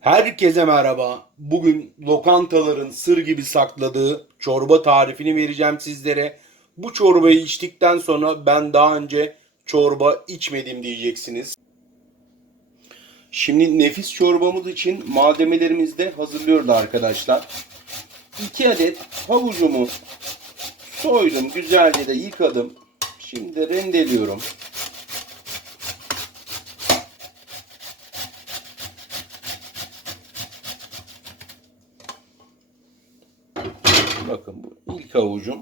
Herkese merhaba. Bugün lokantaların sır gibi sakladığı çorba tarifini vereceğim sizlere. Bu çorbayı içtikten sonra ben daha önce çorba içmedim diyeceksiniz. Şimdi nefis çorbamız için malzemelerimizi de hazırlıyoruz arkadaşlar. 2 adet havucumu soydum, güzelce de yıkadım. Şimdi de rendeliyorum. Bakın havucum.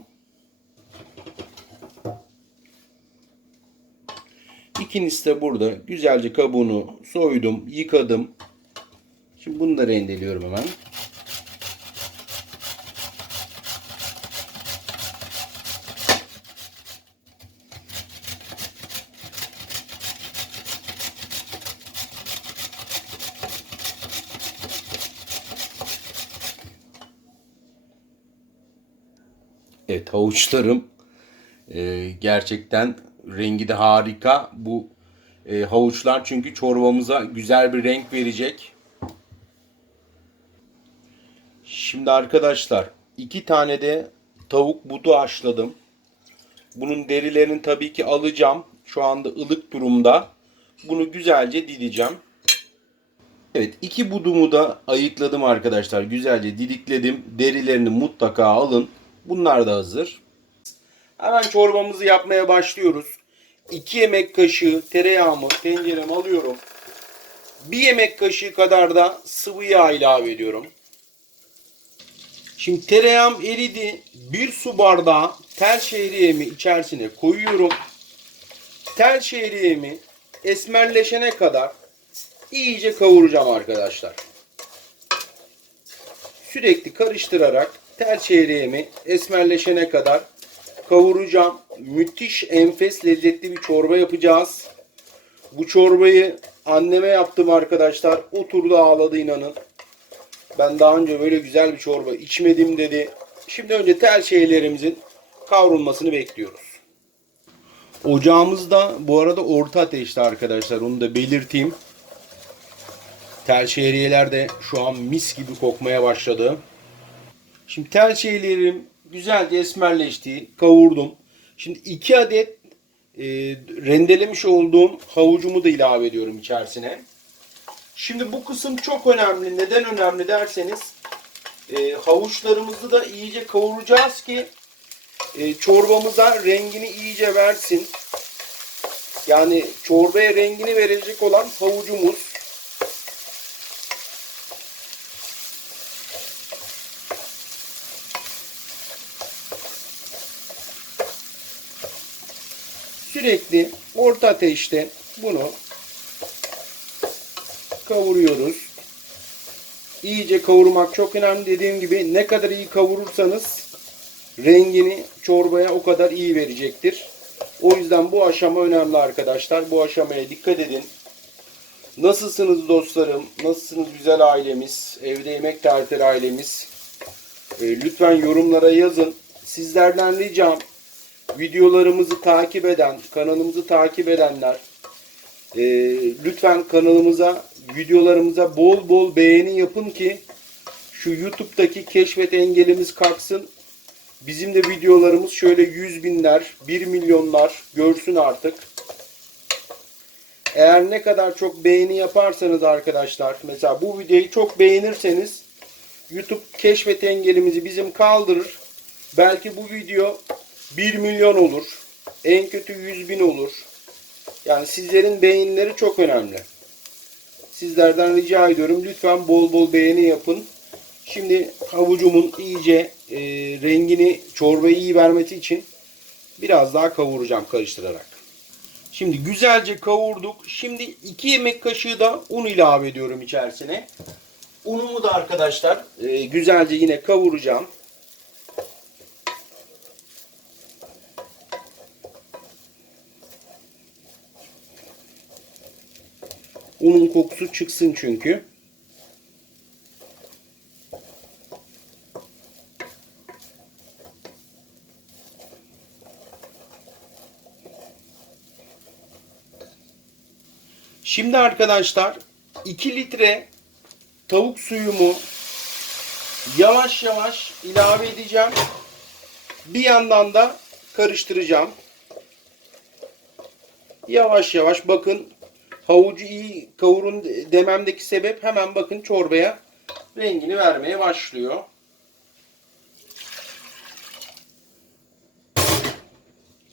İkincisi de burada. Güzelce kabuğunu soydum, yıkadım. Şimdi bunu da rendeliyorum hemen. Evet havuçlarım e, gerçekten rengi de harika. Bu e, havuçlar çünkü çorbamıza güzel bir renk verecek. Şimdi arkadaşlar iki tane de tavuk budu haşladım. Bunun derilerini tabii ki alacağım. Şu anda ılık durumda. Bunu güzelce dideceğim. Evet iki budumu da ayıkladım arkadaşlar. Güzelce didikledim. Derilerini mutlaka alın. Bunlar da hazır. Hemen çorbamızı yapmaya başlıyoruz. 2 yemek kaşığı tereyağımı tencereme alıyorum. 1 yemek kaşığı kadar da sıvı yağ ilave ediyorum. Şimdi tereyağım eridi. 1 su bardağı tel şehriyemi içerisine koyuyorum. Tel şehriyemi esmerleşene kadar iyice kavuracağım arkadaşlar. Sürekli karıştırarak tel çeyreğimi esmerleşene kadar kavuracağım. Müthiş enfes lezzetli bir çorba yapacağız. Bu çorbayı anneme yaptım arkadaşlar. Oturdu ağladı inanın. Ben daha önce böyle güzel bir çorba içmedim dedi. Şimdi önce tel şeylerimizin kavrulmasını bekliyoruz. Ocağımızda bu arada orta ateşte arkadaşlar. Onu da belirteyim. Tel şehriyeler de şu an mis gibi kokmaya başladı. Şimdi tel şeylerim güzelce esmerleşti. Kavurdum. Şimdi 2 adet e, rendelemiş olduğum havucumu da ilave ediyorum içerisine. Şimdi bu kısım çok önemli. Neden önemli derseniz e, havuçlarımızı da iyice kavuracağız ki e, çorbamıza rengini iyice versin. Yani çorbaya rengini verecek olan havucumuz. Sürekli orta ateşte bunu kavuruyoruz. İyice kavurmak çok önemli. Dediğim gibi ne kadar iyi kavurursanız rengini çorbaya o kadar iyi verecektir. O yüzden bu aşama önemli arkadaşlar. Bu aşamaya dikkat edin. Nasılsınız dostlarım? Nasılsınız güzel ailemiz? Evde yemek tarifleri ailemiz? E, lütfen yorumlara yazın. Sizlerden ricam videolarımızı takip eden, kanalımızı takip edenler e, lütfen kanalımıza, videolarımıza bol bol beğeni yapın ki şu YouTube'daki keşfet engelimiz kalksın. Bizim de videolarımız şöyle yüz binler, bir milyonlar görsün artık. Eğer ne kadar çok beğeni yaparsanız arkadaşlar, mesela bu videoyu çok beğenirseniz YouTube keşfet engelimizi bizim kaldırır. Belki bu video 1 milyon olur. En kötü 100 bin olur. Yani sizlerin beğenileri çok önemli. Sizlerden rica ediyorum lütfen bol bol beğeni yapın. Şimdi havucumun iyice e, rengini çorbayı iyi vermesi için biraz daha kavuracağım karıştırarak. Şimdi güzelce kavurduk. Şimdi 2 yemek kaşığı da un ilave ediyorum içerisine. Unumu da arkadaşlar e, güzelce yine kavuracağım. Unun kokusu çıksın çünkü. Şimdi arkadaşlar 2 litre tavuk suyumu yavaş yavaş ilave edeceğim. Bir yandan da karıştıracağım. Yavaş yavaş bakın havucu iyi kavurun dememdeki sebep hemen bakın çorbaya rengini vermeye başlıyor.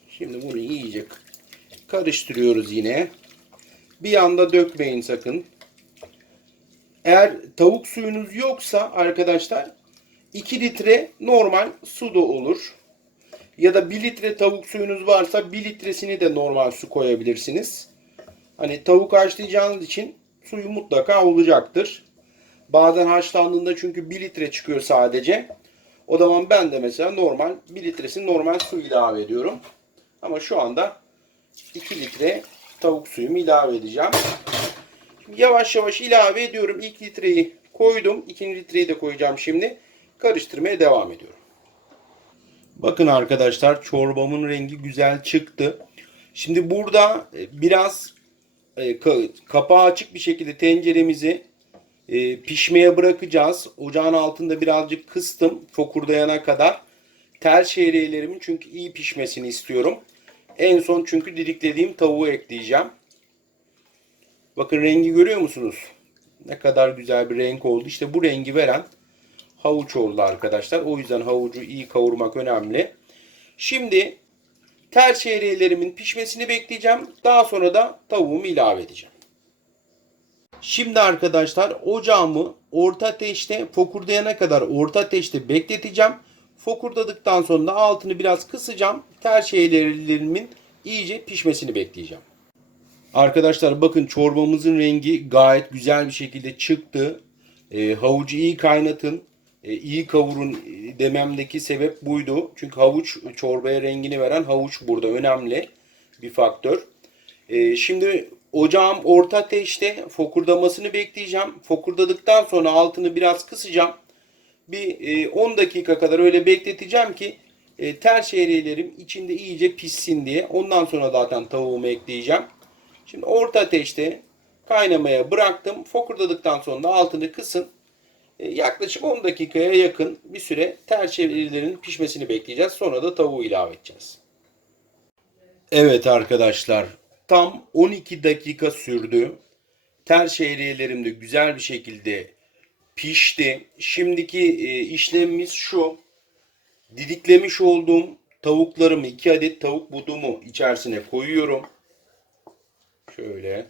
Şimdi bunu iyice karıştırıyoruz yine. Bir anda dökmeyin sakın. Eğer tavuk suyunuz yoksa arkadaşlar 2 litre normal su da olur. Ya da 1 litre tavuk suyunuz varsa 1 litresini de normal su koyabilirsiniz. Hani tavuk haşlayacağınız için suyu mutlaka olacaktır. Bazen haşlandığında çünkü 1 litre çıkıyor sadece. O zaman ben de mesela normal 1 litresini normal su ilave ediyorum. Ama şu anda 2 litre tavuk suyumu ilave edeceğim. Şimdi yavaş yavaş ilave ediyorum. İlk litreyi koydum. İkinci litreyi de koyacağım şimdi. Karıştırmaya devam ediyorum. Bakın arkadaşlar çorbamın rengi güzel çıktı. Şimdi burada e, biraz e, ka- kapağı açık bir şekilde tenceremizi e, pişmeye bırakacağız. Ocağın altında birazcık kıstım fokurdayana kadar. Tel şehriyelerimi çünkü iyi pişmesini istiyorum. En son çünkü didiklediğim tavuğu ekleyeceğim. Bakın rengi görüyor musunuz? Ne kadar güzel bir renk oldu. İşte bu rengi veren havuç oldu arkadaşlar. O yüzden havucu iyi kavurmak önemli. Şimdi tel şehriyelerimin pişmesini bekleyeceğim. Daha sonra da tavuğumu ilave edeceğim. Şimdi arkadaşlar ocağımı orta ateşte fokurdayana kadar orta ateşte bekleteceğim. Fokurdadıktan sonra da altını biraz kısacağım. Tel şehriyelerimin iyice pişmesini bekleyeceğim. Arkadaşlar bakın çorbamızın rengi gayet güzel bir şekilde çıktı. E, havucu iyi kaynatın. E, iyi kavurun e, dememdeki sebep buydu. Çünkü havuç çorbaya rengini veren havuç burada önemli bir faktör. E, şimdi ocağım orta ateşte fokurdamasını bekleyeceğim. Fokurdadıktan sonra altını biraz kısacağım. Bir e, 10 dakika kadar öyle bekleteceğim ki tel şehriyelerim içinde iyice pişsin diye. Ondan sonra zaten tavuğumu ekleyeceğim. Şimdi orta ateşte kaynamaya bıraktım. Fokurdadıktan sonra altını kısın. E, yaklaşık 10 dakikaya yakın bir süre tel çevirilerin pişmesini bekleyeceğiz. Sonra da tavuğu ilave edeceğiz. Evet arkadaşlar tam 12 dakika sürdü. Tel şehriyelerim de güzel bir şekilde pişti. Şimdiki e, işlemimiz şu. Didiklemiş olduğum tavuklarımı 2 adet tavuk budumu içerisine koyuyorum. Şöyle.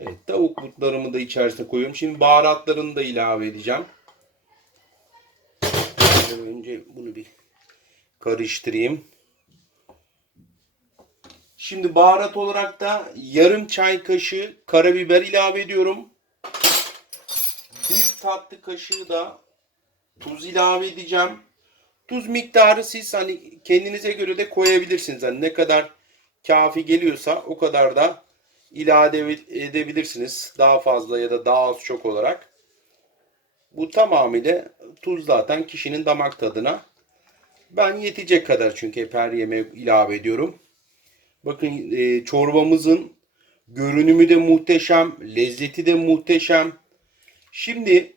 Evet tavuk butlarımı da içerisine koyuyorum. Şimdi baharatlarını da ilave edeceğim. Önce bunu bir karıştırayım. Şimdi baharat olarak da yarım çay kaşığı karabiber ilave ediyorum. Bir tatlı kaşığı da tuz ilave edeceğim. Tuz miktarı siz hani kendinize göre de koyabilirsiniz. Hani ne kadar kafi geliyorsa o kadar da ilave edebilirsiniz. Daha fazla ya da daha az çok olarak. Bu tamamıyla tuz zaten kişinin damak tadına. Ben yetecek kadar çünkü hep her yemeğe ilave ediyorum. Bakın e, çorbamızın görünümü de muhteşem, lezzeti de muhteşem. Şimdi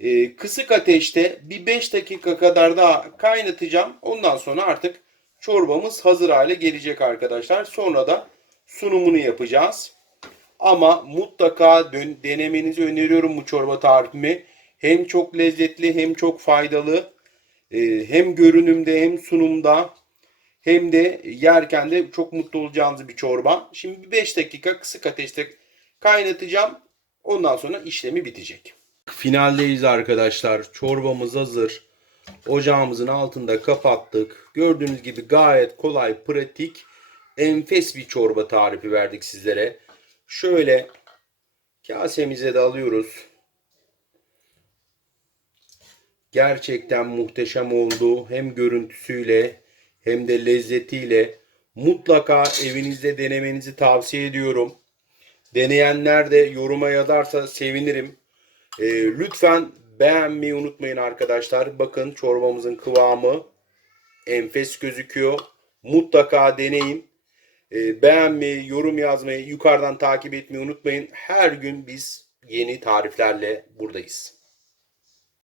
e, kısık ateşte bir 5 dakika kadar daha kaynatacağım. Ondan sonra artık çorbamız hazır hale gelecek arkadaşlar. Sonra da sunumunu yapacağız. Ama mutlaka denemenizi öneriyorum bu çorba tarifimi. Hem çok lezzetli hem çok faydalı. E, hem görünümde hem sunumda hem de yerken de çok mutlu olacağınız bir çorba. Şimdi bir 5 dakika kısık ateşte kaynatacağım. Ondan sonra işlemi bitecek. Finaldeyiz arkadaşlar. Çorbamız hazır. Ocağımızın altında kapattık. Gördüğünüz gibi gayet kolay, pratik, enfes bir çorba tarifi verdik sizlere. Şöyle kasemize de alıyoruz. Gerçekten muhteşem oldu. Hem görüntüsüyle hem de lezzetiyle. Mutlaka evinizde denemenizi tavsiye ediyorum. Deneyenler de yoruma yazarsa sevinirim. Ee, lütfen beğenmeyi unutmayın arkadaşlar. Bakın çorbamızın kıvamı enfes gözüküyor. Mutlaka deneyin. E, beğenmeyi, yorum yazmayı, yukarıdan takip etmeyi unutmayın. Her gün biz yeni tariflerle buradayız.